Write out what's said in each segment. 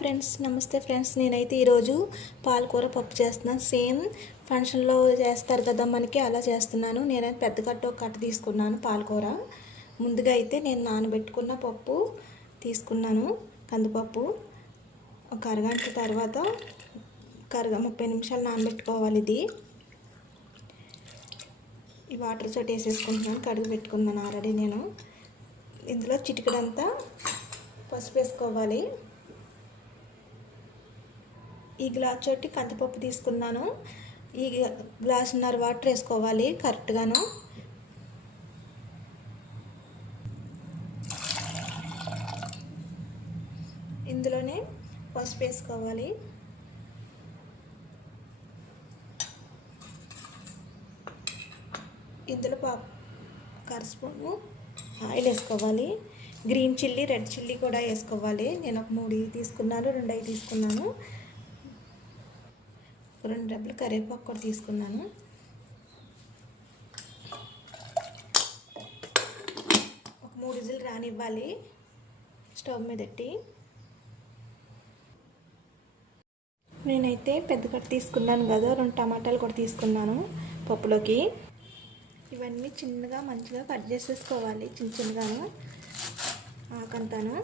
Friends, నమస్తే friends. నేనైతే ఈరోజు పాలకూర పప్పు చేస్తున్నాను. సేమ్ ఫంక్షన్లో చేస్తారు కదా మనకి, అలా చేస్తున్నాను. నేనైతే పెద్ద కట్ట ఒక కట్ట తీసుకున్నాను పాలకూర. ముందుగా అయితే నేను నానబెట్టుకున్న పప్పు తీసుకున్నాను, కందిపప్పు. ఒక అరగంట తర్వాత 30 నిమిషాలు నానబెట్టుకోవాలి. ఈ వాటర్ చోటు వేసేసుకుంటున్నాను, కడుగు పెట్టుకున్నాను ఆల్రెడీ నేను. ఇందులో చిటికెడంతా పసుపు వేసుకోవాలి. ఈ గ్లాస్ చోటి కందిపప్పు తీసుకున్నాను. ఈ గ్లాసున్నర వాటర్ వేసుకోవాలి కరెక్ట్గాను. ఇందులోనే పసుపు వేసుకోవాలి. ఇందులో అర స్పూను ఆయిల్ వేసుకోవాలి. గ్రీన్ చిల్లీ, రెడ్ చిల్లీ కూడా వేసుకోవాలి. నేను ఒక 3 తీసుకున్నాను, 2 తీసుకున్నాను. 2 డబ్బులు కరివేపాకు కూడా తీసుకున్నాను. ఒక 3 విజిల్ రానివ్వాలి స్టవ్ మీద పెట్టి. నేనైతే పెద్ద కట్ట తీసుకున్నాను కదా, 2 టమాటాలు కూడా తీసుకున్నాను పప్పులోకి. ఇవన్నీ చిన్నగా మంచిగా కట్ చేసేసుకోవాలి, చిన్నగాను ఆకంతాను.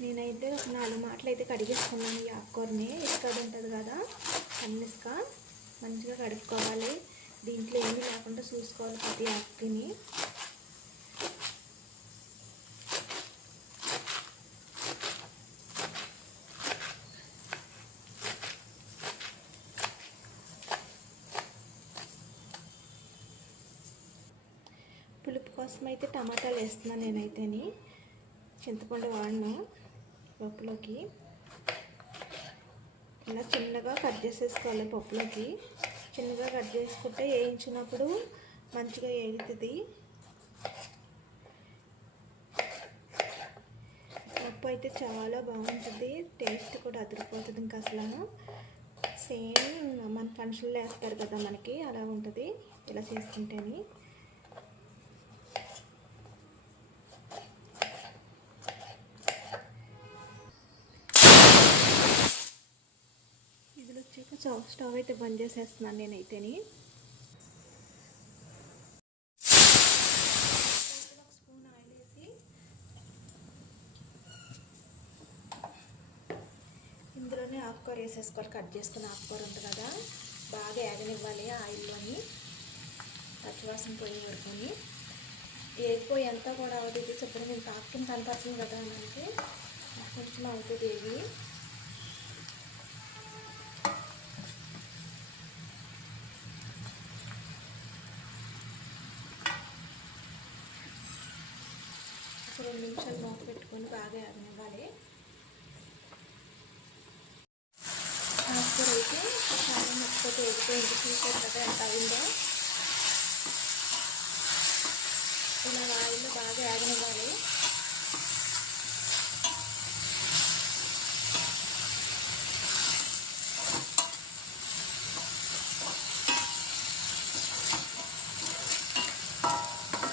నేనైతే ఒక 4 మాటలు అయితే కడిగేసుకున్నాను. ఈ ఆకుకూరని ఇసుక ఉంటుంది కదా, ఇసుక మంచిగా కడుక్కోవాలి. దీంట్లో ఏమీ లేకుండా చూసుకోవాలి ప్రతి ఆకుని. పులుపు కోసం అయితే టమాటాలు వేస్తున్నాను నేనైతేని. చింతపండు వాడిన పప్పులోకి ఇలా చిన్నగా కట్ చేసేసుకోవాలి. పప్పులోకి చిన్నగా కట్ చేసుకుంటే వేయించినప్పుడు మంచిగా వేగుతుంది. పప్పు అయితే చాలా బాగుంటుంది, టేస్ట్ కూడా అదిరిపోతుంది. ఇంకా అసలు సేమ్ మన ఫంక్షన్లో వేస్తారు కదా మనకి, అలా ఉంటుంది ఇలా చేసుకుంటేనే. స్టవ్ అయితే బంద్ చేసేస్తున్నాను నేనైతేని. ఒక స్పూన్ ఆయిల్ వేసి ఇందులోనే ఆకుకూర వేసేసుకోవాలి. కట్ చేసుకుని ఆకుకూర ఉంది కదా, బాగా ఏగనివ్వాలి ఆయిల్లోని, పచ్చివాసన పోయి వరకుని. ఏగిపోయి అంతా కూడా అవుతుంది. చెప్పడం ఇంత ఆకుని కనపడుతుంది కదా మనకి, కొంచెం అవుతుంది ఏవి. ఒక 2 నిమిషాలు మూత పెట్టుకొని బాగా ఆగనివ్వాలి. ఆకుకూర అయితే చాలా మెత్తగా ఎగిపోయింది, చూసారు కదా ఎంత అయిందో. ఇలా ఆయిల్లో బాగా ఆగనివ్వాలి.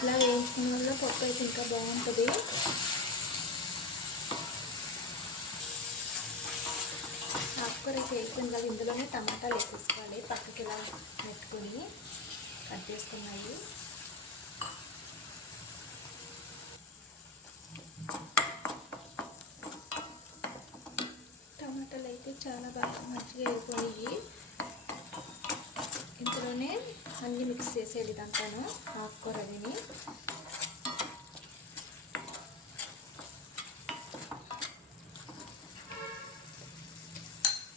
ఇలా వేయించుకున్న వల్ల పప్పు అయితే ఇంకా బాగుంటుంది. ఆకుకూర అయితే వేసిన కదా, ఇందులోనే టమాటాలు వేసేసుకోవాలి. పక్కకి ఇలా పెట్టుకొని కట్ చేసుకున్నాయి. టమాటాలు అయితే చాలా బాగా మంచిగా అయిపోయి ఇందులోనే అన్నీ మిక్స్ చేసేది ఇదంతాను ఆకుకూర అదిని.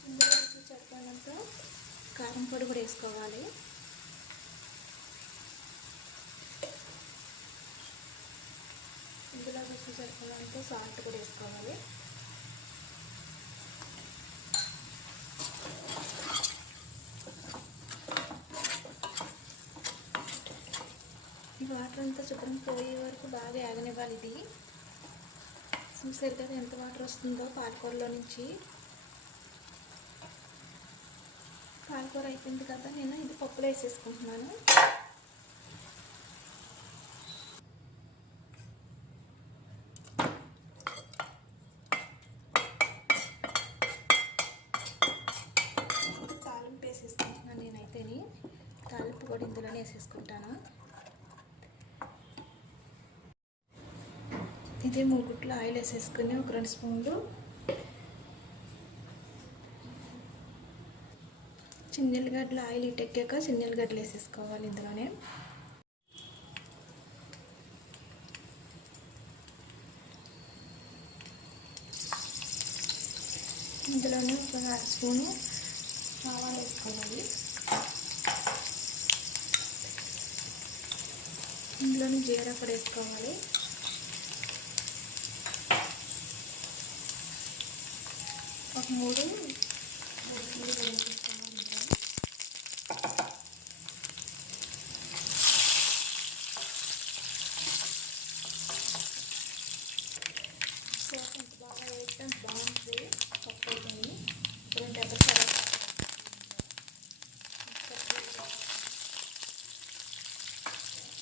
ఇందులో రుచి చెప్పాలంటే కారం పొడి కూడా వేసుకోవాలి. ఇందులో రుచి చెప్పాలంటే సాల్ట్ కూడా వేసుకోవాలి. వాటర్ అంతా శుభ్రం పోయే వరకు బాగా ఆగనివ్వాలి. ఇది చూసారు కదా ఎంత వాటర్ వస్తుందో పాలకూరలో నుంచి. పాలకూర పాలకూర అయిపోయింది కదా, నేను ఇది పప్పులో వేసేసుకుంటున్నాను. తాలింపు వేసేసుకుంటున్నాను నేనైతేని. తాలింపు కూడా ఇందులోనే వేసేసుకుంటాను. ఇది 3 గుట్లు ఆయిల్ వేసేసుకుని ఒక 2 స్పూన్లు చిన్నెల్లిగడ్డలు ఆయిల్ ఇటెక్కాక చిన్నెల్లిగడ్డలు వేసేసుకోవాలి ఇందులోనే. ఇందులోనే ఒక 1/2 స్పూను ఆవాలు వేసుకోవాలి. ఇందులోనే జీలకర్ర కూడా వేసుకోవాలి. ఒక 3 ఉల్లిపాయలు వేసుకోవాలి ఇందులో. సో కొంచెం బాగా వేయటం బాగుంటుంది పప్పు అయిపోయి. ఇప్పుడు డబ్బు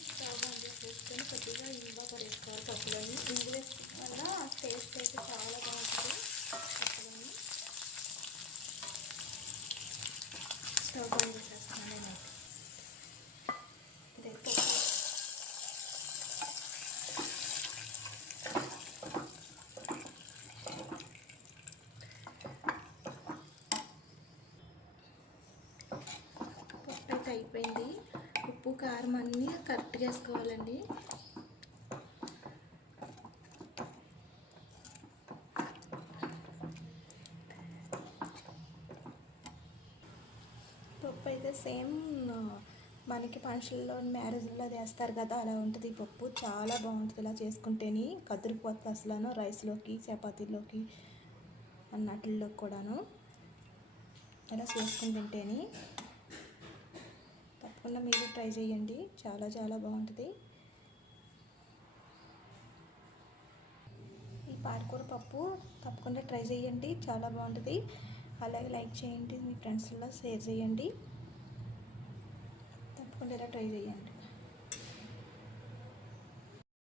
స్టవ్ ఆన్ చేసుకొని కొద్దిగా ఇంగువ కూడా వేసుకోవాలి పప్పులోని. ఇంగువ వేసుకోవడం వల్ల టేస్ట్ అయితే చాలా బాగుంటుంది పప్పులోని. స్టవ్ ఆన్ చేసేస్తున్నాను నేనైతే. ఇదైతే పప్పు అయితే అయిపోయింది. ఉప్పు కారం అన్నీ కరెక్ట్గా వేసుకోవాలండి. పప్పు అయితే సేమ్ మనకి ఫంక్షన్లో మ్యారేజ్లో చేస్తారు కదా, అలా ఉంటుంది ఈ పప్పు. చాలా బాగుంటుంది ఇలా చేసుకుంటేని. కదిరిపోతుంది అసలు రైస్లోకి, చపాతీలోకి అన్నట్లోకి కూడాను ఇలా చేసుకుని తింటేని. తప్పకుండా మీరు ట్రై చేయండి, చాలా చాలా బాగుంటుంది. ఈ పాలకూర పప్పు తప్పకుండా ట్రై చేయండి, చాలా బాగుంటుంది. అలాగే లైక్ చేయండి, మీ ఫ్రెండ్స్లో షేర్ చేయండి. తప్పకుండా ఇలా ట్రై చేయండి.